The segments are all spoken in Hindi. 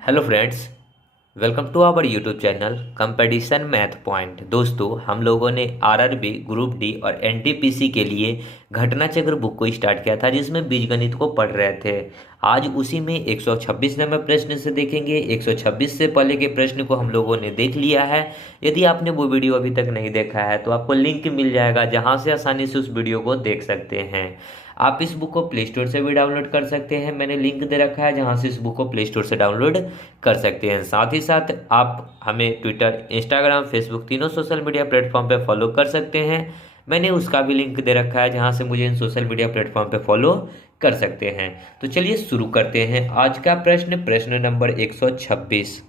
Hello friends, welcome to our YouTube channel competition math point. दोस्तों, हम लोगों ने आरआरबी, ग्रुप डी और एनटीपीसी के लिए घटना चक्र बुक को स्टार्ट किया था, जिसमें बीजगणित को पढ़ रहे थे। आज उसी में 126 नंबर प्रश्न से देखेंगे। 126 से पहले के प्रश्न को हम लोगों ने देख लिया है। यदि आपने वो वीडियो अभी तक नहीं देखा है तो आपको लिंक मिल जाएगा, जहाँ से आसानी से उस वीडियो को देख सकते हैं। आप इस बुक को प्ले स्टोर से भी डाउनलोड कर सकते हैं, मैंने लिंक दे रखा है जहाँ से इस बुक को प्ले स्टोर से डाउनलोड कर सकते हैं। साथ ही साथ आप हमें ट्विटर, इंस्टाग्राम, फेसबुक तीनों सोशल मीडिया प्लेटफॉर्म पे फॉलो कर सकते हैं। मैंने उसका भी लिंक दे रखा है जहाँ से मुझे इन सोशल मीडिया प्लेटफॉर्म पे फॉलो कर सकते हैं। तो चलिए शुरू करते हैं आज का प्रश्न। प्रश्न नंबर 126।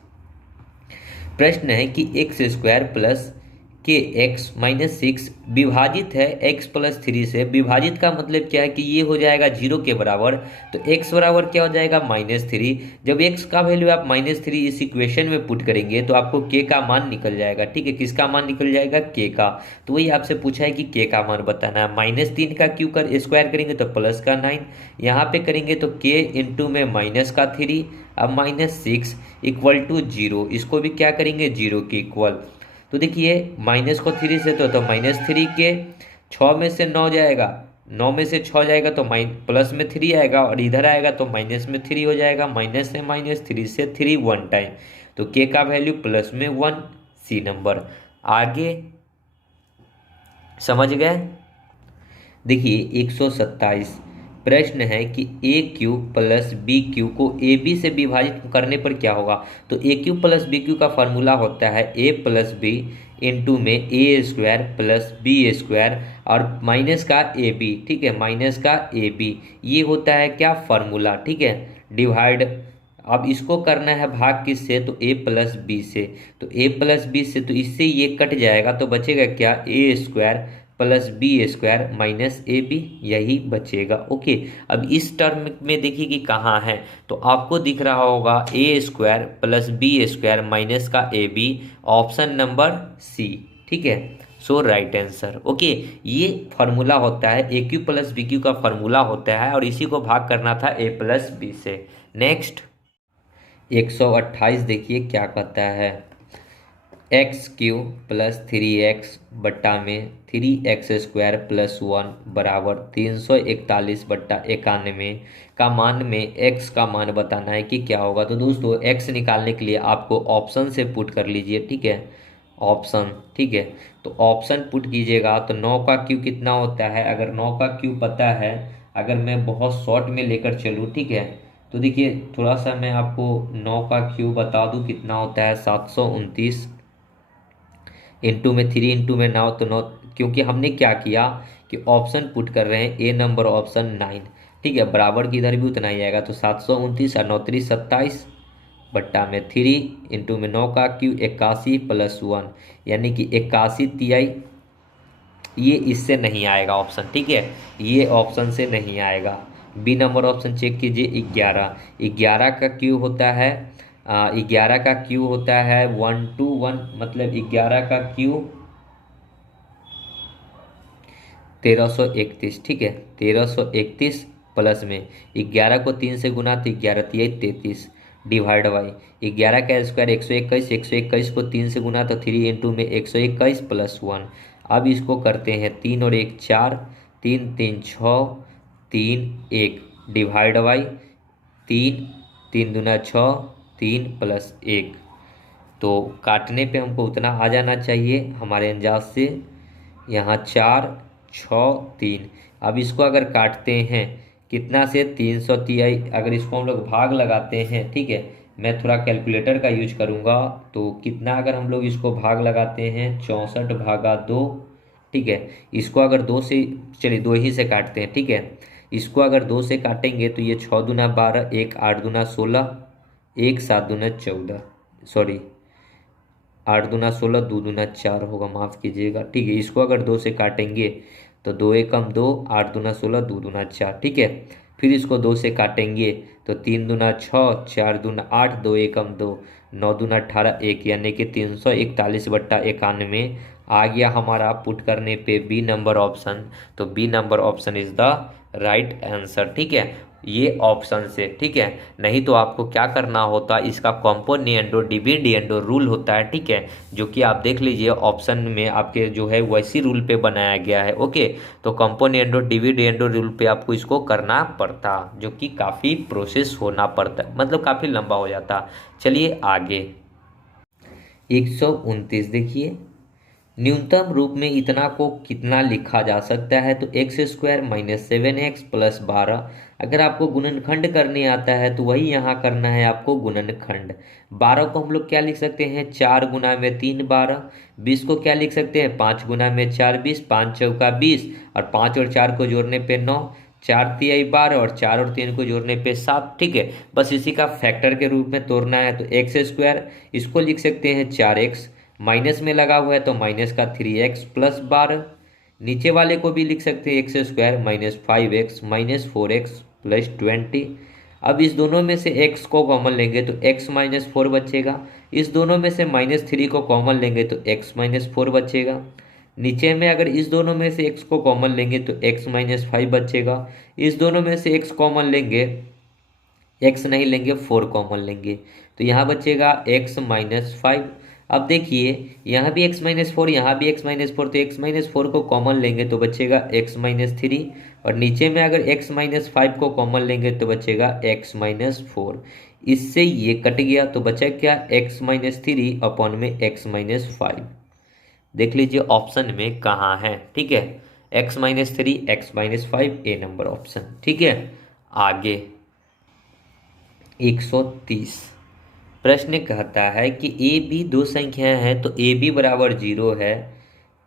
प्रश्न है कि एक्स स्क्वायर प्लस के एक्स माइनस सिक्स विभाजित है एक्स प्लस थ्री से। विभाजित का मतलब क्या है कि ये हो जाएगा जीरो के बराबर। तो एक्स बराबर क्या हो जाएगा, माइनस थ्री। जब एक्स का वैल्यू आप माइनस थ्री इस इक्वेशन में पुट करेंगे तो आपको के का मान निकल जाएगा। ठीक है, किसका मान निकल जाएगा, के का। तो वही आपसे पूछा है कि के का मान बताना है। माइनस तीन का क्यू कर स्क्वायर करेंगे तो प्लस का नाइन, यहाँ पे करेंगे तो के इंटू में माइनस का थ्री, अब minus six equal to zero. इसको भी क्या करेंगे, जीरो के इक्वल। तो देखिए माइनस को थ्री से तो माइनस थ्री के छः में से नौ जाएगा, नौ में से छः जाएगा तो प्लस में थ्री आएगा, और इधर आएगा तो माइनस में थ्री हो जाएगा। माइनस से माइनस, थ्री से थ्री वन टाइम, तो के का वैल्यू प्लस में वन, सी नंबर। आगे समझ गए। देखिए 127 प्रश्न है कि ए क्यू प्लस बी क्यू को ए बी से विभाजित करने पर क्या होगा। तो ए क्यू प्लस बी क्यू का फॉर्मूला होता है ए प्लस बी इंटू में A square plus B square और माइनस का ए बी। ठीक है, माइनस का ए बी, ये होता है क्या, फार्मूला। ठीक है, डिवाइड। अब इसको करना है भाग किससे, तो ए प्लस बी से। तो ए प्लस बी से तो इससे ये कट जाएगा, तो बचेगा क्या, A square plus B square minus A B, यही बचेगा। ओके, अब इस टर्म में देखिए कि कहाँ है। तो आपको दिख रहा होगा A square plus B square minus का A B, option number C. ठीक है, सो राइट आंसर। ओके, ये फॉर्मूला होता है, A cube plus B cube का फॉर्मूला होता है, और इसी को भाग करना था ए प्लस बी से। नेक्स्ट 128 देखिए क्या कहता है। X cube plus three X बट्टा में three X square plus one बराबर 341 बट्टा 91 का मान में एक्स का मान बताना है कि क्या होगा। तो दोस्तों एक्स निकालने के लिए आपको ऑप्शन से पुट कर लीजिए। ठीक है, ऑप्शन। ठीक है, तो ऑप्शन पुट कीजिएगा तो 9 का क्यू कितना होता है। अगर 9 का क्यू पता है, अगर मैं बहुत शॉर्ट में लेकर चलूँ, ठीक है, तो देखिए थोड़ा सा मैं आपको 9 का क्यू बता दूं कितना होता है, 729 इंटू में थ्री इंटू में नौ, तो नौ। क्योंकि हमने क्या किया कि ऑप्शन पुट कर रहे हैं, ए नंबर ऑप्शन 9। ठीक है, बराबर की इधर भी उतना ही आएगा, तो 729 और 9 3 27 बट्टा में थ्री इंटू में 9 का क्यू 81 प्लस वन, यानी कि 81 तिहाई। ये इससे नहीं आएगा ऑप्शन। ठीक है, ये ऑप्शन से नहीं आएगा। बी नंबर ऑप्शन चेक कीजिए, 11। 11 का क्यू होता है 11 का क्यू होता है 121, मतलब 11 का क्यू 1331। ठीक है, 1331 प्लस में 11 को 3 से गुना तो 11 तिहाई 33 डिवाइड बाई 11 का स्क्वायर 121, 121 को 3 से गुना तो 3 इंटू में 121 प्लस वन। अब इसको करते हैं 3 और 1 4, 3 3 6, 3 1 डिवाइड बाई 3, 3 दूना 6, 3 प्लस 1। तो काटने पे हमको उतना आ जाना चाहिए हमारे अंदाज से, यहाँ 4 6 3। अब इसको अगर काटते हैं कितना से, 300 तिहाई। अगर इसको हम लोग भाग लगाते हैं, ठीक है, मैं थोड़ा कैलकुलेटर का यूज करूँगा, तो कितना अगर हम लोग इसको भाग लगाते हैं, 64 भागा 2। ठीक है, इसको अगर दो से, चलिए दो ही से काटते हैं। ठीक है, इसको अगर दो से काटेंगे तो ये 6 दूना 12, 1 8 दूना 16, 1 7 दूना 14, सॉरी 8 दूना 16, 2 दूना 4 होगा, माफ़ कीजिएगा। ठीक है, इसको अगर दो से काटेंगे तो 2 एकम 2, 8 दूना 16, 2 दूना 4। ठीक है, फिर इसको दो से काटेंगे तो 3 दूना 6, 4 दूना 8, 2 एकम 2, 9 दूना 18 1, यानी कि 341 बट्टा 91 आ गया हमारा पुट करने पे बी नंबर ऑप्शन। तो B number option is the right answer. ठीक है, ये ऑप्शन से, ठीक है। नहीं तो आपको क्या करना होता, इसका कॉम्पोनेंडो डिविडेंडो रूल होता है, ठीक है, जो कि आप देख लीजिए ऑप्शन में आपके जो है वैसी रूल पे बनाया गया है। ओके, तो कॉम्पोनेंडो डिविडेंडो रूल पे आपको इसको करना पड़ता, जो कि काफ़ी प्रोसेस होना पड़ता, मतलब काफ़ी लंबा हो जाता। चलिए आगे, 129 देखिए, न्यूनतम रूप में इतना को कितना लिखा जा सकता है, तो X square minus 7x plus 12। अगर आपको गुणनखंड करने आता है तो वही यहाँ करना है आपको गुणनखंड। 12 को हम लोग क्या लिख सकते हैं, 4 गुना में 3 12। 20 को क्या लिख सकते हैं, 5 गुना में 4 20, 5 चौका 20, और 5 और 4 को जोड़ने पे 9, 4 तिहाई 12, और 4 और 3 को जोड़ने पे 7, ठीक है। बस इसी का फैक्टर के रूप में तोड़ना है, तो एक्स स्क्वायर इसको लिख सकते हैं 4x, माइनस में लगा हुआ है तो माइनस का 3x प्लस 12। नीचे वाले को भी लिख सकते हैं x square minus 5x minus 4x plus 20। अब इस दोनों में से x को कॉमन लेंगे तो x माइनस 4 बचेगा। इस दोनों में से माइनस 3 को कॉमन लेंगे तो x माइनस 4 बचेगा। नीचे में अगर इस दोनों में से x को कॉमन लेंगे तो x माइनस 5 बचेगा। इस दोनों में से x कॉमन लेंगे, x नहीं लेंगे 4 कॉमन लेंगे, तो यहाँ बचेगा x माइनस 5। अब देखिए यहाँ भी x माइनस 4, यहाँ भी x माइनस 4, तो x माइनस 4 को कॉमन लेंगे तो बचेगा x माइनस 3, और नीचे में अगर x माइनस 5 को कॉमन लेंगे तो बचेगा x माइनस 4। इससे ये कट गया तो बचा क्या, x माइनस 3 अपॉन में x माइनस 5। देख लीजिए ऑप्शन में कहाँ है, ठीक है, x माइनस 3 x माइनस 5, ए नंबर ऑप्शन, ठीक है। आगे 130, प्रश्न कहता है कि ए बी दो संख्याएं हैं, तो ए बी बराबर 0 है,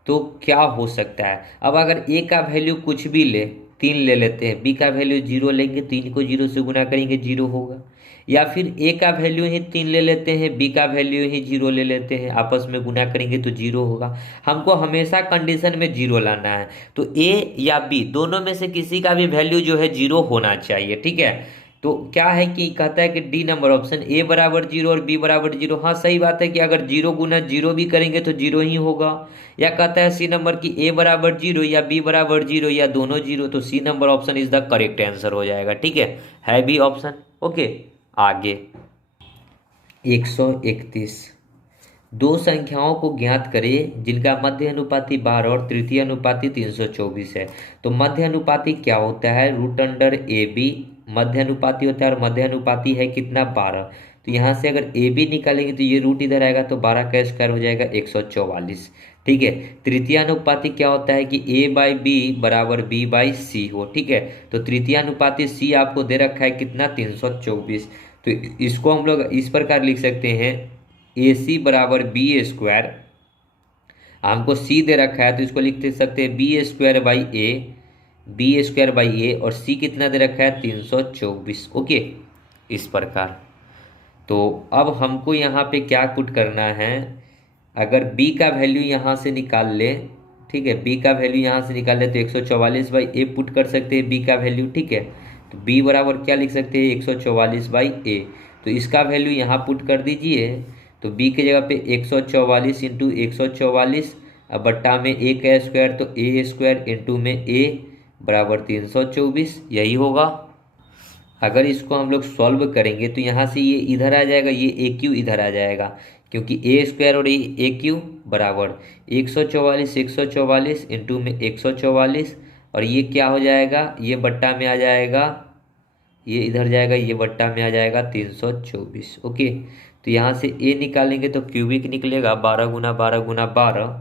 तो क्या हो सकता है। अब अगर ए का वैल्यू कुछ भी ले, 3 ले लेते हैं, बी का वैल्यू 0 लेंगे, 3 को 0 से गुना करेंगे 0 होगा। या फिर ए का वैल्यू ही 3 ले लेते हैं, बी का वैल्यू ही 0 ले लेते हैं, आपस में गुना करेंगे तो 0 होगा। हमको हमेशा कंडीशन में 0 लाना है, तो ए या बी दोनों में से किसी का भी वैल्यू जो है 0 होना चाहिए, ठीक है। तो क्या है कि कहता है कि डी नंबर ऑप्शन, ए बराबर 0 और बी बराबर 0। हाँ सही बात है कि अगर 0 गुना 0 भी करेंगे तो 0 ही होगा। या कहता है सी नंबर की ए बराबर 0 या बी बराबर 0 या दोनों 0, तो C number option is the correct answer हो जाएगा, ठीक है बी ऑप्शन। ओके, आगे 131, दो संख्याओं को ज्ञात करें जिनका मध्य अनुपाती 12 और तृतीय अनुपाती 324 है। तो मध्य अनुपाती क्या होता है, रूट अंडर ए बी मध्य अनुपाती होता है, और मध्य अनुपाती है कितना, 12। तो यहाँ से अगर ए बी निकालेंगे तो ये रूट इधर आएगा, तो 12 का स्क्वायर हो जाएगा 144, ठीक है। तृतीय अनुपाती क्या होता है कि ए बाई बी बराबर बी बाई सी हो, ठीक है। तो तृतीय अनुपाती सी आपको दे रखा है कितना, 324। तो इसको हम लोग इस प्रकार लिख सकते हैं, ए सी बराबर बी स्क्वायर, हमको सी दे रखा है तो इसको लिख सकते हैं B square by A, B square by A, और सी कितना दे रखा है 324। ओके, इस प्रकार। तो अब हमको यहाँ पे क्या पुट करना है, अगर b का वैल्यू यहाँ से निकाल ले, ठीक है, b का वैल्यू यहाँ से निकाल ले तो 144 बाई ए पुट कर सकते हैं b का वैल्यू, ठीक है। तो b बराबर क्या लिख सकते हैं, 144 बाई ए। तो इसका वैल्यू यहाँ पुट कर दीजिए, तो b के जगह पे 144 इंटू 144, अब बट्टा में a का स्क्वायर, तो a स्क्वायर इंटू में a बराबर 324, यही होगा। अगर इसको हम लोग सॉल्व करेंगे तो यहाँ से ये इधर आ जाएगा, ये ए क्यू इधर आ जाएगा, क्योंकि ए स्क्वायर और ए क्यू बराबर 144 इंटू में 144, और ये क्या हो जाएगा, ये बट्टा में आ जाएगा, ये इधर जाएगा, ये बट्टा में आ जाएगा 324। ओके, तो यहाँ से ए निकालेंगे तो क्यूबिक निकलेगा, 12 गुना 12 गुना 12,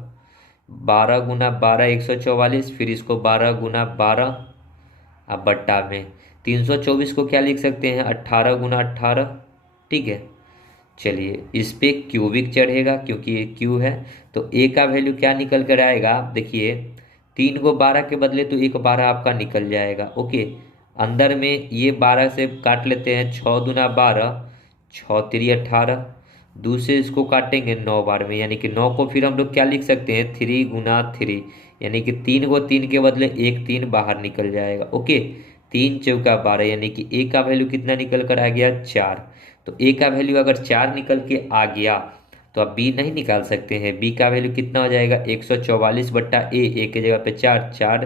12 गुना 12 144, फिर इसको 12 गुना 12, अब बट्टा में 324 को क्या लिख सकते हैं, 18 गुना 18, ठीक है। चलिए इस पे क्यूबिक चढ़ेगा क्योंकि ये क्यू है, तो ए का वैल्यू क्या निकल कर आएगा, आप देखिए 3 को 12 के बदले तो एक 12 आपका निकल जाएगा। ओके, अंदर में ये 12 से काट लेते हैं, 6 दूना 12, 6 3 18, दूसरे इसको काटेंगे 9 बार में, यानी कि 9 को फिर हम लोग क्या लिख सकते हैं, 3 गुना 3, यानी कि 3 को 3 के बदले एक 3 बाहर निकल जाएगा। ओके, 3 चौका 12, यानी कि ए का वैल्यू कितना निकल कर आ गया, 4। तो ए का वैल्यू अगर 4 निकल के आ गया तो आप बी नहीं निकाल सकते हैं, बी का वैल्यू कितना हो जाएगा, 144 बट्टा ए, ए के जगह पे 4, 4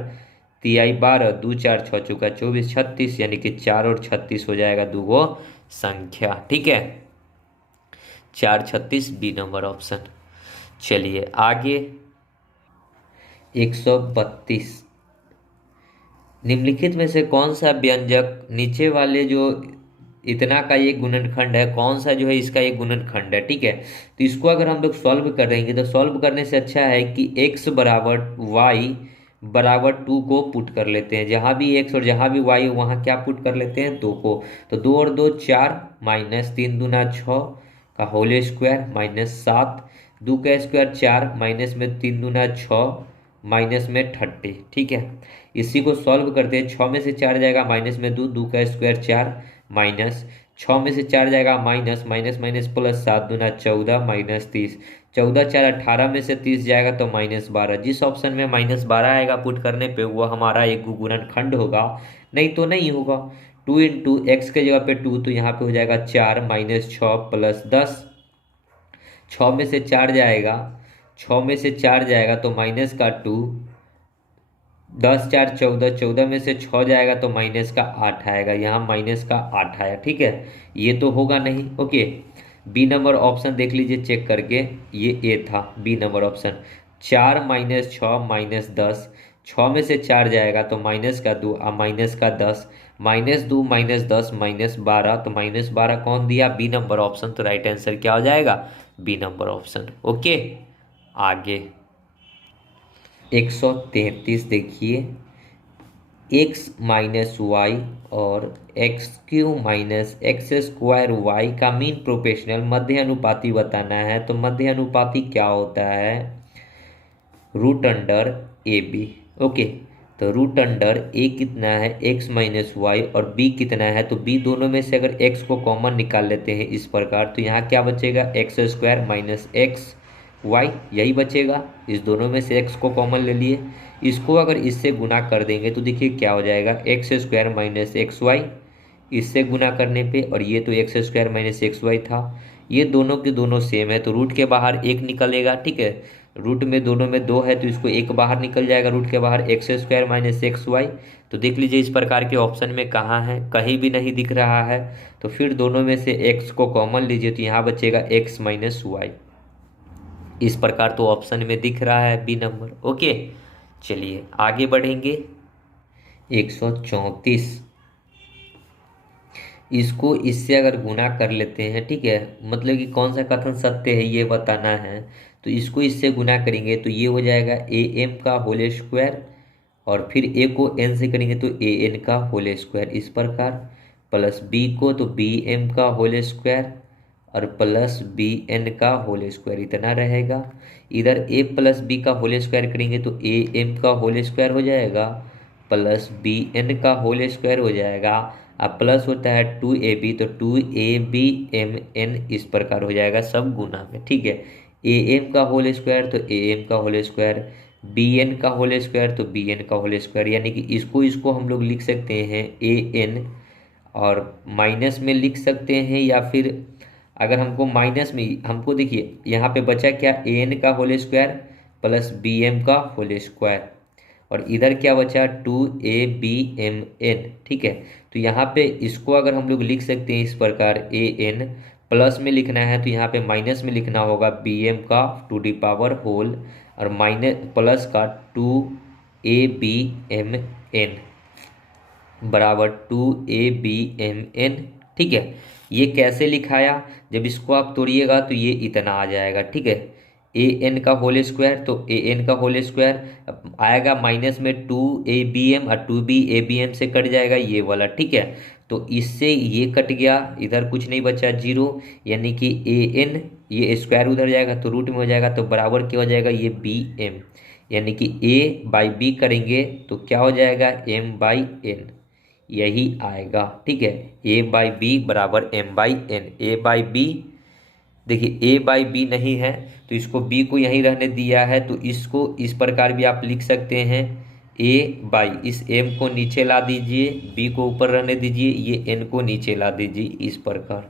तिहाई 12, 2 4 6 चौका 24, 36, यानी कि 4 और 36 हो जाएगा दूगो संख्या। ठीक है, 4 36 बी नंबर ऑप्शन। चलिए आगे, 132, निम्नलिखित में से कौन सा व्यंजक नीचे वाले जो इतना का एक गुणनखंड है, कौन सा जो है इसका एक गुणनखंड है। ठीक है, तो इसको अगर हम लोग सॉल्व करेंगे तो सॉल्व करने से अच्छा है कि x बराबर वाई बराबर 2 को पुट कर लेते हैं। जहां भी x और जहां भी y वहां क्या पुट कर लेते हैं, 2 को। तो 2 और 2 4, माइनस 3 दूना 6 का होल स्क्वायर माइनस 7, 2 का स्क्वायर 4, माइनस में 3 दूना 6, माइनस में 30। ठीक है, इसी को सॉल्व करते हैं। 6 में से 4 जाएगा माइनस में 2, 2 का स्क्वायर 4, माइनस 6 में से 4 जाएगा माइनस, माइनस माइनस प्लस 7 दूना 14, माइनस 30, 14 4 18 में से 30 जाएगा तो माइनस 12। जिस ऑप्शन में माइनस 12 आएगा पुट करने पे वो हमारा एक गुणनखंड होगा, नहीं तो नहीं होगा। 2 इंटू एक्स के जगह पे 2, तो यहाँ पे हो जाएगा 4 माइनस 6 प्लस 10। 6 में से 4 जाएगा, 6 में से 4 जाएगा तो माइनस का 2, 10 4 14, 14 में से 6 जाएगा तो माइनस का 8 आएगा, यहाँ माइनस का 8 आया। ठीक है, ये तो होगा नहीं। ओके, बी नंबर ऑप्शन देख लीजिए चेक करके, ये ए था B number option. 4 minus 6 minus 10, 6 में से 4 जाएगा तो माइनस का 2 माइनस का 10, माइनस 2 माइनस 10 माइनस 12, तो माइनस 12 कौन दिया, बी नंबर ऑप्शन। तो राइट आंसर क्या हो जाएगा, बी नंबर ऑप्शन। ओके, आगे 133 देखिए, एक्स माइनस वाई और X Q minus X square Y का मीन प्रोपोर्शनल मध्य अनुपाती बताना है। तो मध्य अनुपाती क्या होता है, root under A B. Okay, तो रूट अंडर ए कितना है, एक्स माइनस वाई, और बी कितना है, तो बी दोनों में से अगर एक्स को कॉमन निकाल लेते हैं इस प्रकार, तो यहाँ क्या बचेगा, X square minus X Y, यही बचेगा। इस दोनों में से एक्स को कॉमन ले लिए, इसको अगर इससे गुना कर देंगे तो देखिए क्या हो जाएगा, X square minus X Y, इससे गुना करने पे, और ये तो X square minus X Y था, ये दोनों के दोनों सेम है तो रूट के बाहर एक निकलेगा। ठीक है, रूट में दोनों में 2 है तो इसको एक बाहर निकल जाएगा, रूट के बाहर X square minus X Y. तो देख लीजिए इस प्रकार के ऑप्शन में कहाँ है, कहीं भी नहीं दिख रहा है। तो फिर दोनों में से एक्स को कॉमन लीजिए तो यहाँ बचेगा एक्स माइनस वाई। इस प्रकार तो ऑप्शन में दिख रहा है बी नंबर। ओके, चलिए आगे बढ़ेंगे। 134, इसको इससे अगर गुना कर लेते हैं, ठीक है, मतलब कि कौन सा कथन सत्य है ये बताना है। तो इसको इससे गुना करेंगे तो ये हो जाएगा ए एम का होल स्क्वायर, और फिर ए को एन से करेंगे तो ए एन का होल स्क्वायर, इस प्रकार, प्लस बी को तो बी एम का होल स्क्वायर और प्लस बी एन का होल स्क्वायर, इतना रहेगा। इधर ए प्लस बी का होल स्क्वायर करेंगे तो ए एम का होल स्क्वायर हो जाएगा, प्लस बी एन का होल स्क्वायर हो जाएगा, अब प्लस होता है 2ab, तो 2abmn इस प्रकार हो जाएगा सब गुना में। ठीक है, ए एम का होल स्क्वायर तो ए एम का होल स्क्वायर, बी एन का होल स्क्वायर तो बी एन का होल स्क्वायर, यानी कि इसको इसको हम लोग लिख सकते हैं ए एन, और माइनस में लिख सकते हैं, या फिर अगर हमको माइनस में, हमको देखिए यहाँ पे बचा क्या, ए एन का whole square plus B M का होल स्क्वायर, और इधर क्या बचा 2abmn। ठीक है, तो यहाँ पे इसको अगर हम लोग लिख सकते हैं इस प्रकार, ए एन प्लस में लिखना है तो यहाँ पे माइनस में लिखना होगा बी एम का टू दी पावर होल, और माइनस प्लस का 2abmn बराबर 2abmn। ठीक है, ये कैसे लिखाया, जब इसको आप तोड़िएगा तो ये इतना आ जाएगा। ठीक है, ए एन का होल स्क्वायर तो ए एन का होल स्क्वायर आएगा, माइनस में 2abm और 2babm से कट जाएगा ये वाला। ठीक है, तो इससे ये कट गया, इधर कुछ नहीं बचा, जीरो, यानी कि ए एन, ये स्क्वायर उधर जाएगा तो रूट में हो जाएगा, तो बराबर क्या हो जाएगा, ये बी एम, यानी कि ए बाई बी करेंगे तो क्या हो जाएगा, एम बाई एन, यही आएगा। ठीक है, ए बाई बी बराबर M by N, A by B, देखिए ए बाई बी नहीं है तो इसको बी को यहीं रहने दिया है, तो इसको इस प्रकार भी आप लिख सकते हैं, ए बाई, इस एम को नीचे ला दीजिए, बी को ऊपर रहने दीजिए, ये एन को नीचे ला दीजिए इस प्रकार,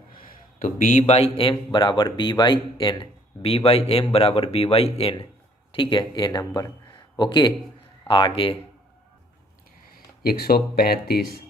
तो बी बाई एम बराबर B by N, B by M बराबर बी बाई एन। ठीक है, ए नंबर। ओके, आगे 135।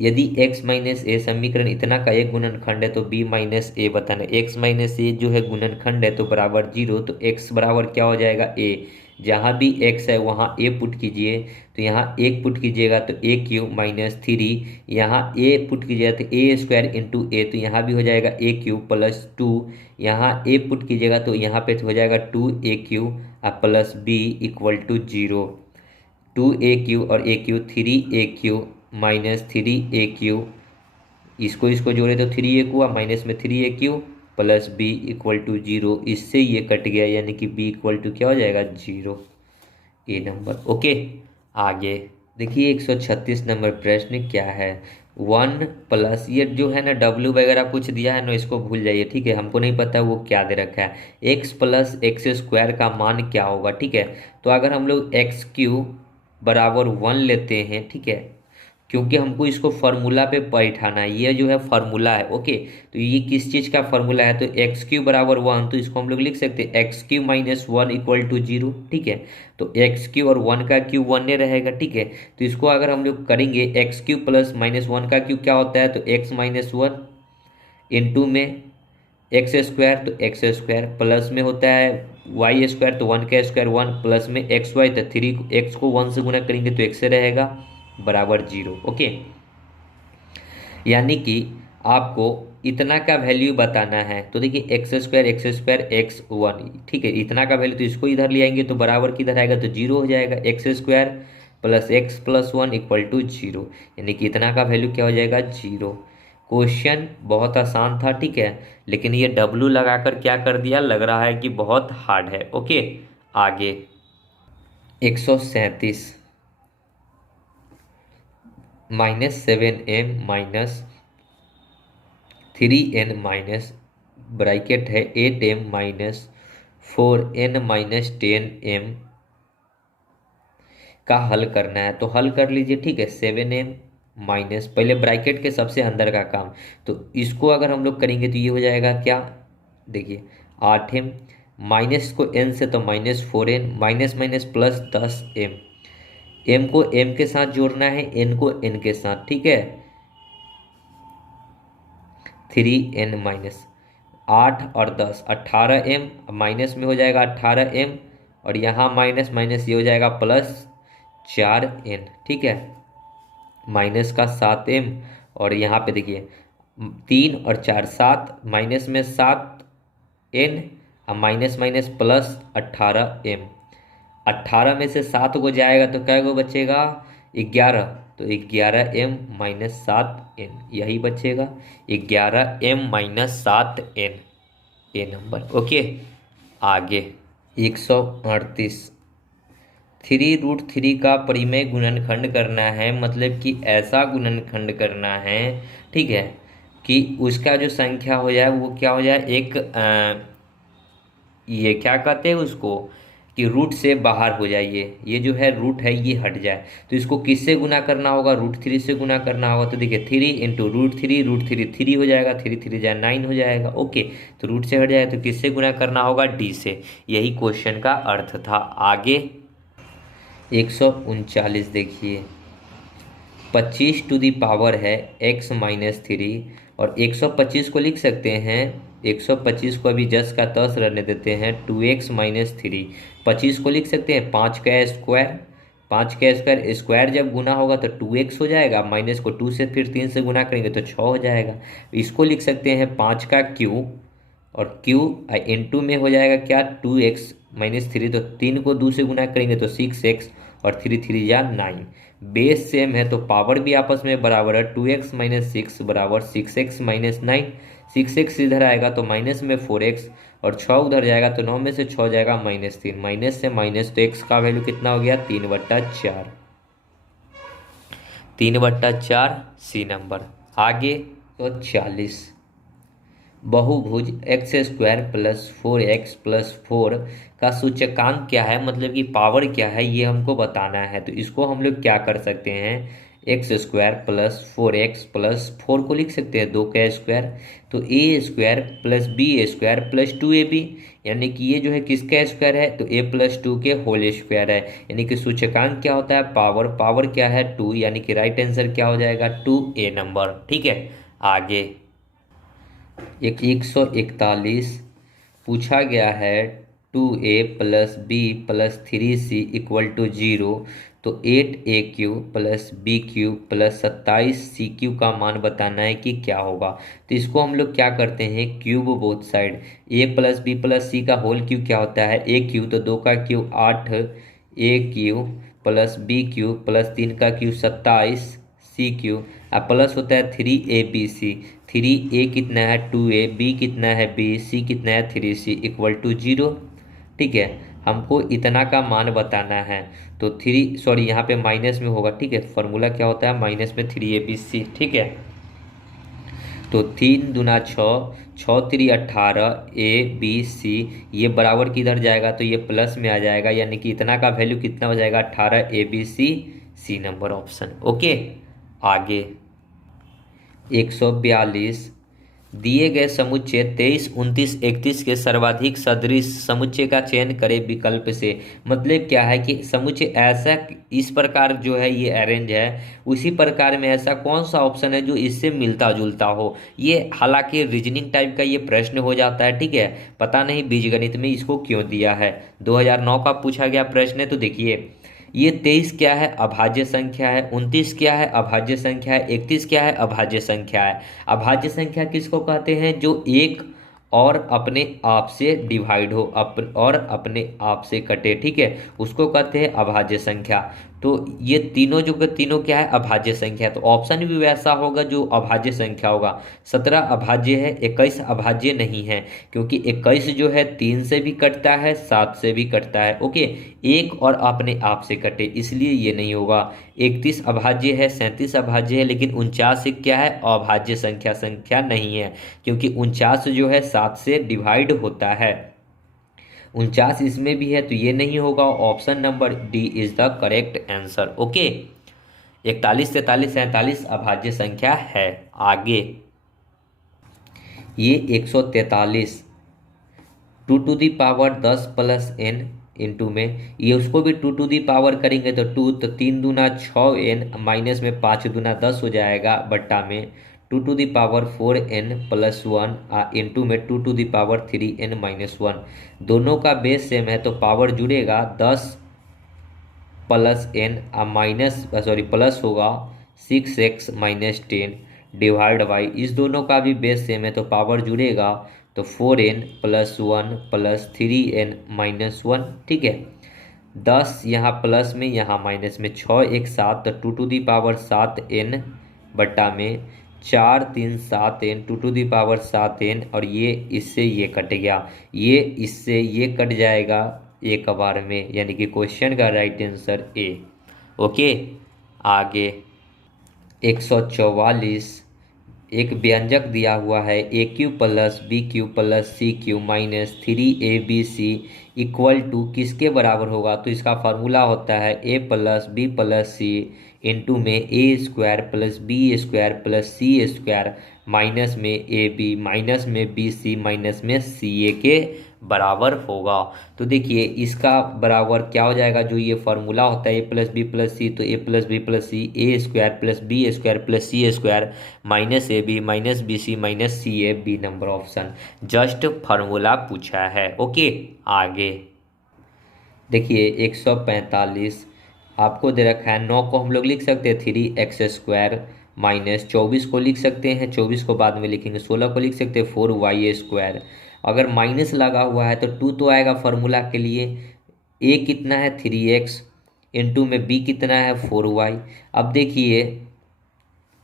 यदि x माइनस ए समीकरण इतना का एक गुणनखंड है तो b माइनस ए बताना। x माइनस ए जो है गुणनखंड है तो बराबर 0, तो x बराबर क्या हो जाएगा a। जहाँ भी x है वहाँ a पुट कीजिए, तो यहाँ 1 पुट कीजिएगा तो a क्यूब माइनस 3, यहाँ a पुट कीजिएगा तो a स्क्वायर इंटू ए, तो यहाँ भी हो जाएगा a क्यूब प्लस 2, यहाँ a पुट कीजिएगा तो यहाँ पे हो जाएगा 2a cube plus b equal to 0। 2a cube और a cube 3a cube minus 3a cube, इसको इसको जोड़े तो 3a हुआ, माइनस में 3a cube plus b equal to 0। इससे ये कट गया, यानी कि b इक्वल टू क्या हो जाएगा 0। ए नंबर। ओके, आगे देखिए 136 नंबर प्रश्न क्या है। 1 प्लस, ये जो है ना w वगैरह कुछ दिया है ना, इसको भूल जाइए, ठीक है। हमको नहीं पता वो क्या दे रखा है। x प्लस एक्स स्क्वायर का मान क्या होगा, ठीक है। तो अगर हम लोग एक्स क्यूब बराबर 1 लेते हैं, ठीक है, क्योंकि हमको इसको फार्मूला पे बैठाना है, ये जो है फार्मूला है। ओके, तो ये किस चीज़ का फार्मूला है, तो एक्स क्यू बराबर 1, तो इसको हम लोग लिख सकते हैं X Q minus 1 equal to 0, ठीक है। तो एक्स क्यू और 1 का क्यू 1 रहेगा, ठीक है। तो इसको अगर हम लोग करेंगे एक्स क्यू प्लस माइनस 1 का क्यू क्या होता है, तो एक्स माइनस 1 इंटू में एक्स स्क्वायर, तो एक्स स्क्वायर प्लस में होता है वाई स्क्वायर, तो 1 का स्क्वायर 1 प्लस में एक्स वाई, तो 3 एक्स को 1 से गुना करेंगे तो एक्स से रहेगा बराबर 0। ओके, यानी कि आपको इतना का वैल्यू बताना है, तो देखिए एक्स स्क्वायर एक्स 1, ठीक है, इतना का वैल्यू, तो इसको इधर ले आएंगे तो बराबर किधर आएगा, तो 0 हो जाएगा। X square plus X plus 1 equal to 0, यानी कि इतना का वैल्यू क्या हो जाएगा 0। क्वेश्चन बहुत आसान था, ठीक है, लेकिन ये डब्लू लगाकर क्या कर दिया, लग रहा है कि बहुत हार्ड है। ओके, आगे 137 -7m minus 3n minus bracket है 8m minus 4n minus 10m का हल करना है। तो हल कर लीजिए, ठीक है। 7m माइनस, पहले ब्रैकेट के सबसे अंदर का काम, तो इसको अगर हम लोग करेंगे तो ये हो जाएगा क्या, देखिए 8m माइनस को n से, तो minus 4n minus minus plus 10m, m को m के साथ जोड़ना है, n को n के साथ, ठीक है। 3n माइनस 8 और 10 18m, माइनस में हो जाएगा 18m, और यहाँ माइनस माइनस ये हो जाएगा प्लस 4n, ठीक है, माइनस का 7m, और यहाँ पे देखिए 3 और 4 7, माइनस में 7n, और माइनस माइनस प्लस 18m। 18 में से 7 को जाएगा तो क्या को बचेगा 11, तो 11m माइनस 7n, यही बचेगा 11m माइनस 7n, ए नंबर। ओके, आगे 138 3√3 का परिमेय गुणनखंड करना है, मतलब कि ऐसा गुणनखंड करना है, ठीक है, कि उसका जो संख्या हो जाए वो क्या हो जाए, एक ये क्या कहते हैं उसको, कि रूट से बाहर हो जाए, ये जो है रूट है ये हट जाए। तो इसको किससे गुना करना होगा, √3 से गुना करना होगा। तो देखिए 3 इंटू √3 3 हो जाएगा, 3 3 जाए 9 हो जाएगा। ओके, तो रूट से हट जाए तो किससे गुना करना होगा, डी से। यही क्वेश्चन का अर्थ था। आगे 139 देखिए, 25 टू दी पावर है x माइनस 3, और 125 को लिख सकते हैं, 125 को अभी जस का तस रहने देते हैं, 2x माइनस 3। 25 को लिख सकते हैं 5 का स्क्वायर, 5 का स्क्वायर, स्क्वायर जब गुना होगा तो 2x हो जाएगा, माइनस को 2 से फिर 3 से गुना करेंगे तो 6 हो जाएगा। इसको लिख सकते हैं 5 का क्यूब, और क्यूब इंटू में हो जाएगा क्या 2x माइनस 3, तो 3 को 2 से गुना करेंगे तो 6x, और 3 3 या 9। बेस सेम है तो पावर भी आपस में बराबर है, 2x माइनस 6 बराबर 6x माइनस 9। 6x इधर आएगा तो माइनस में 4x, और 6 उधर जाएगा तो 9 में से 6 जाएगा -3, माइनस से माइनस, तो x का वैल्यू कितना हो गया 3/4, 3/4 सी नंबर। आगे तो 40 बहुभुज x square plus 4x plus 4 का सूचकांक क्या है, मतलब कि पावर क्या है, ये हमको बताना है। तो इसको हम लोग क्या कर सकते हैं, x square plus 4x plus 4 को लिख सकते हैं 2 का स्क्वायर, तो A square plus B square plus 2ab, यानी कि ये जो है किसका स्क्वायर है, तो a प्लस 2 के होल स्क्वायर है, यानी कि सूचकांक क्या होता है, पावर, पावर क्या है 2, यानी कि राइट आंसर क्या हो जाएगा 2a नंबर। ठीक है, आगे 141 पूछा गया है 2a plus B plus 3c equal to 0, तो 8a³ plus b³ plus 27c³ का मान बताना है कि क्या होगा। तो इसको हम लोग क्या करते हैं, cube both side, a plus B plus C का होल क्यूब क्या होता है a³, तो 2 का cube 8a³ plus b³ plus 3 का क्यूब 27c³ अब प्लस होता है 3abc, 3a कितना है 2a, b कितना है b, c कितना है 3c इक्वल टू 0। ठीक है, हमको इतना का मान बताना है, तो यहाँ पे माइनस में होगा। ठीक है, फॉर्मूला क्या होता है, माइनस में 3abc। ठीक है, तो 3 दूना 6, 6 3 18, ए बी सी, ये बराबर किधर जाएगा, तो ये प्लस में आ जाएगा, यानी कि इतना का वैल्यू कितना हो जाएगा 18 ABC, C number option. Okay, आगे 142 दिए गए समुच्चय 23 29 31 के सर्वाधिक सदृश समुच्चय का चयन करें विकल्प से। मतलब क्या है कि समुच्चय ऐसा, इस प्रकार जो है ये अरेंज है, उसी प्रकार में ऐसा कौन सा ऑप्शन है जो इससे मिलता जुलता हो। ये हालांकि रीजनिंग टाइप का ये प्रश्न हो जाता है। ठीक है, पता नहीं बीजगणित में इसको क्यों दिया है, 2009 का पूछा गया प्रश्न है। तो देखिए, ये 23 क्या है, अभाज्य संख्या है, 29 क्या है, अभाज्य संख्या है, 31 क्या है, अभाज्य संख्या है। अभाज्य संख्या किसको कहते हैं, जो एक और अपने आप से डिवाइड हो, और अपने आप से कटे। ठीक है, उसको कहते हैं अभाज्य संख्या। तो ये तीनों जो तीनों क्या है, अभाज्य संख्या। तो ऑप्शन भी वैसा होगा जो अभाज्य संख्या होगा। 17 अभाज्य है, 21 अभाज्य नहीं है, क्योंकि 21 जो है 3 से भी कटता है, 7 से भी कटता है। ओके, एक और अपने आप से कटे, इसलिए ये नहीं होगा। 31 अभाज्य है, 37 अभाज्य है, लेकिन 49 क्या है, अभाज्य संख्या नहीं है, क्योंकि 49 जो है 7 से डिवाइड होता है। 49 इसमें भी है, तो ये नहीं होगा। Option number D is the correct answer. Okay, 41 43 47 अभाज्य संख्या है। आगे ये 143 2 two the power 10 plus n into में, ये उसको भी 2 टू दी पावर करेंगे तो 2, तो 3 दूना 6n माइनस में 5 दूना 10 हो जाएगा, बट्टा में 2 two the power 4n plus 1 into में 2 two the power 3n minus 1। दोनों का बेस सेम है तो पावर जुड़ेगा 10 प्लस n प्लस होगा 6x माइनस 10 डिवाइड बाई, इस दोनों का भी बेस सेम है तो पावर जुड़ेगा, तो 4n plus 1 plus 3n minus 1। ठीक है, 10 यहाँ प्लस में यहाँ माइनस में, 6 1 7, तो 2 टू दी पावर 7n बट्टा में 4 3 7n 2 two the power 7n, और ये इससे ये कट गया, ये इससे ये कट जाएगा एक बार में, यानी कि क्वेश्चन का राइट आंसर ए। ओके, आगे 144 एक व्यंजक दिया हुआ है a³ plus b³ plus c³ minus 3abc equal to किसके बराबर होगा। तो इसका फार्मूला होता है a plus B plus C into में A square plus B square plus C square minus में ए बी माइनस में बी सी माइनस में सी ए के बराबर होगा। तो देखिए इसका बराबर क्या हो जाएगा, जो ये फॉर्मूला होता है A plus B plus C, तो A plus B plus C A square plus B square plus C square minus A B minus B C minus C A, B number option. Just formula पूछा है। ओके, आगे देखिए 145 आपको दे रखा है, 9 को हम लोग लिख सकते हैं 3x² माइनस 24 को लिख सकते हैं, 24 को बाद में लिखेंगे, 16 को लिख सकते हैं 4y²। अगर माइनस लगा हुआ है तो 2 तो आएगा फार्मूला के लिए, a कितना है 3x इंटू में b कितना है 4y। अब देखिए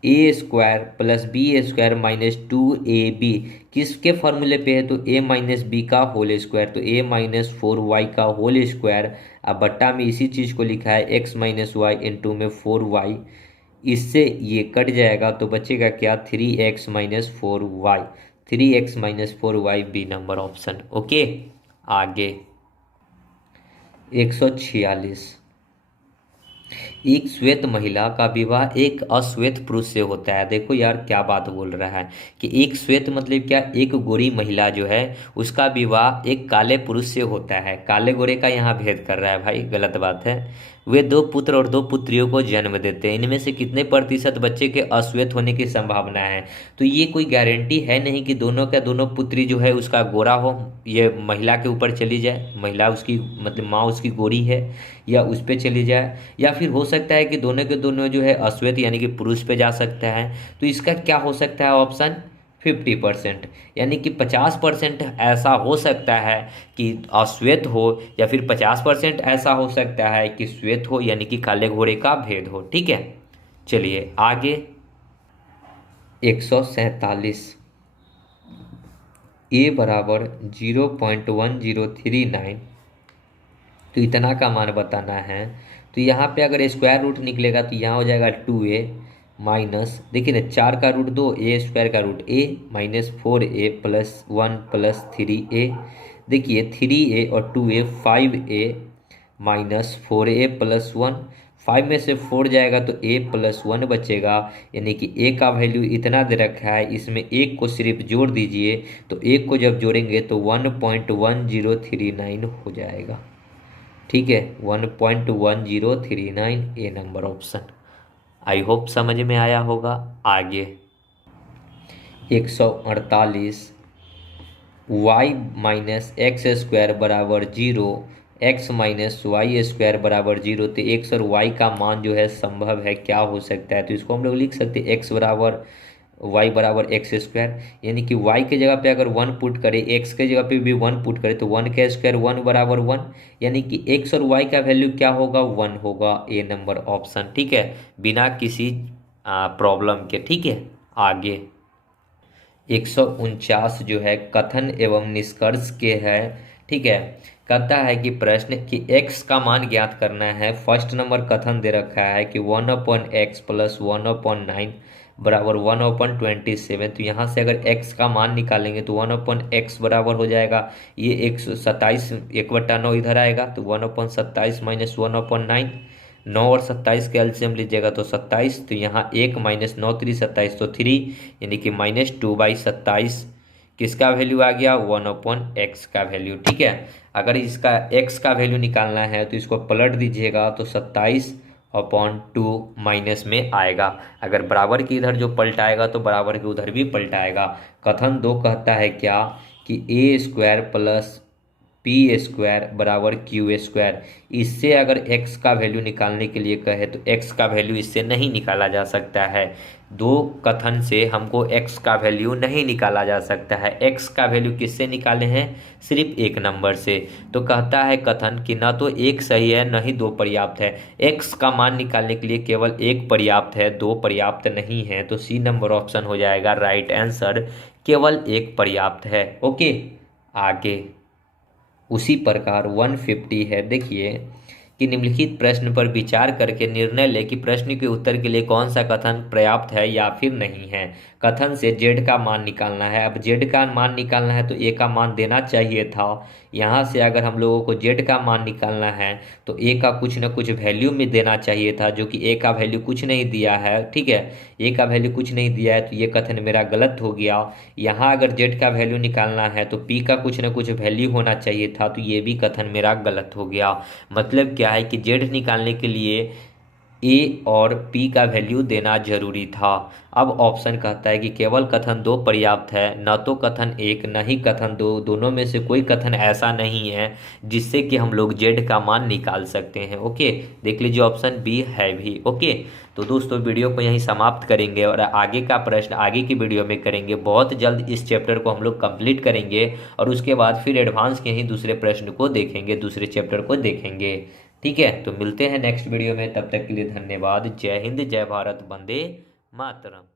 A square plus B square minus 2ab किसके फॉर्मूले पे है, तो a माइनस बी का होल स्क्वायर, तो a माइनस 4y का होल स्क्वायर। अब बट्टा में इसी चीज़ को लिखा है x माइनस वाई इंटू में 4y, इससे ये कट जाएगा तो बचेगा क्या 3x minus 4y, 3x minus 4y, B number option. Okay, आगे 146 एक श्वेत महिला का विवाह एक अश्वेत पुरुष से होता है। देखो यार क्या बात बोल रहा है कि एक श्वेत मतलब क्या, एक गोरी महिला जो है उसका विवाह एक काले पुरुष से होता है। काले गोरे का यहाँ भेद कर रहा है भाई, गलत बात है। वे दो पुत्र और दो पुत्रियों को जन्म देते हैं, इनमें से कितने प्रतिशत बच्चे के अश्वेत होने की संभावना है। तो ये कोई गारंटी है नहीं कि दोनों का दोनों पुत्री जो है उसका गोरा हो, ये महिला के ऊपर चली जाए, महिला उसकी मतलब माँ उसकी गोरी है या उस पर चली जाए, या फिर हो सकता है कि दोनों के दोनों जो है अश्वेत यानी कि पुरुष पे जा सकता है। तो इसका क्या हो सकता है ऑप्शन 50%, यानी कि 50% ऐसा हो सकता है कि अश्वेत हो, या फिर 50% ऐसा हो सकता है कि श्वेत हो यानी कि काले घोड़े का भेद हो। ठीक है, चलिए आगे। 147 ए बराबर 0.1039, तो इतना का मान बताना है। तो यहाँ पे अगर स्क्वायर रूट निकलेगा तो यहाँ हो जाएगा 2a माइनस, देखिए ना 4 का रूट 2, ए स्क्वायर का root a minus 4a plus 1 plus 3a। देखिए 3a और 2a 5a minus 4a plus 1, 5 में से 4 जाएगा तो a प्लस 1 बचेगा, यानी कि a का वैल्यू इतना दे रखा है, इसमें एक को सिर्फ जोड़ दीजिए, तो एक को जब जोड़ेंगे तो 1.1039 हो जाएगा। ठीक है, 1.1039 ए नंबर ऑप्शन। आई होप समझ में आया होगा। आगे 148 वाई माइनस एक्स स्क्वायर बराबर 0, एक्स माइनस वाई स्क्वायर बराबर 0। तो एक्स और वाई का मान जो है संभव है, क्या हो सकता है, तो इसको हम लोग लिख सकते हैं एक्स बराबर वाई बराबर एक्स स्क्वायर, यानी कि वाई के जगह पे अगर 1 पुट करें, एक्स के जगह पे भी 1 पुट करें, तो 1 का स्क्वायर 1 बराबर 1, यानी कि एक्स और वाई का वैल्यू क्या होगा, 1 होगा, ए नंबर ऑप्शन। ठीक है, बिना किसी प्रॉब्लम के। ठीक है, आगे 149 जो है कथन एवं निष्कर्ष के है। ठीक है, कहता है कि प्रश्न कि x का मान ज्ञात करना है। फर्स्ट नंबर कथन दे रखा है कि 1/x प्लस 1/9 बराबर 1/27। तो यहाँ से अगर x का मान निकालेंगे तो 1/x बराबर हो जाएगा, ये 127 1/9 इधर आएगा, तो 1/27 माइनस 1/9, 9 और 27 के एलसीएम लीजिएगा तो 27, तो यहाँ 1 माइनस 9 3 27 तो 3, यानी कि -2/27 किसका वैल्यू आ गया, 1/x का वैल्यू। ठीक है, अगर इसका x का वैल्यू निकालना है तो इसको पलट दीजिएगा तो 27/2 माइनस में आएगा। अगर बराबर की इधर जो पलटाएगा तो बराबर के उधर भी पलटाएगा। कथन 2 कहता है क्या कि ए स्क्वायर प्लस पी स्क्वायर बराबर क्यू स्क्वायर। इससे अगर x का वैल्यू निकालने के लिए कहे तो x का वैल्यू इससे नहीं निकाला जा सकता है। दो कथन से हमको x का वैल्यू नहीं निकाला जा सकता है। x का वैल्यू किससे निकाले हैं, सिर्फ एक नंबर से। तो कहता है कथन कि ना तो एक सही है न ही दो पर्याप्त है। x का मान निकालने के लिए केवल एक पर्याप्त है, दो पर्याप्त नहीं है। तो सी नंबर ऑप्शन हो जाएगा राइट आंसर, केवल एक पर्याप्त है। ओके, आगे उसी प्रकार 150 है। देखिए कि निम्नलिखित प्रश्न पर विचार करके निर्णय ले कि प्रश्न के उत्तर के लिए कौन सा कथन पर्याप्त है या फिर नहीं है। कथन से z का मान निकालना है। अब z का मान निकालना है तो a का मान देना चाहिए था। यहाँ से अगर हम लोगों को z का मान निकालना है तो a का कुछ न कुछ वैल्यू में देना चाहिए था, जो कि a का वैल्यू कुछ नहीं दिया है। ठीक है, a का वैल्यू कुछ नहीं दिया है तो ये कथन मेरा गलत हो गया। यहाँ अगर z का वैल्यू निकालना है तो p का कुछ न कुछ वैल्यू होना चाहिए था, तो ये भी कथन मेरा गलत हो गया। मतलब क्या है कि z निकालने के लिए a और p का वैल्यू देना जरूरी था। अब ऑप्शन कहता है कि केवल कथन 2 पर्याप्त है, न तो कथन 1 न ही कथन 2, दोनों में से कोई कथन ऐसा नहीं है जिससे कि हम लोग z का मान निकाल सकते हैं। ओके, देख लीजिए ऑप्शन बी है भी। ओके, तो दोस्तों वीडियो को यहीं समाप्त करेंगे और आगे का प्रश्न आगे की वीडियो में करेंगे। बहुत जल्द इस चैप्टर को हम लोग कंप्लीट करेंगे और उसके बाद फिर एडवांस के ही दूसरे प्रश्न को देखेंगे, दूसरे चैप्टर को देखेंगे। ठीक है, तो मिलते हैं नेक्स्ट वीडियो में, तब तक के लिए धन्यवाद। जय हिंद, जय भारत, वंदे मातरम।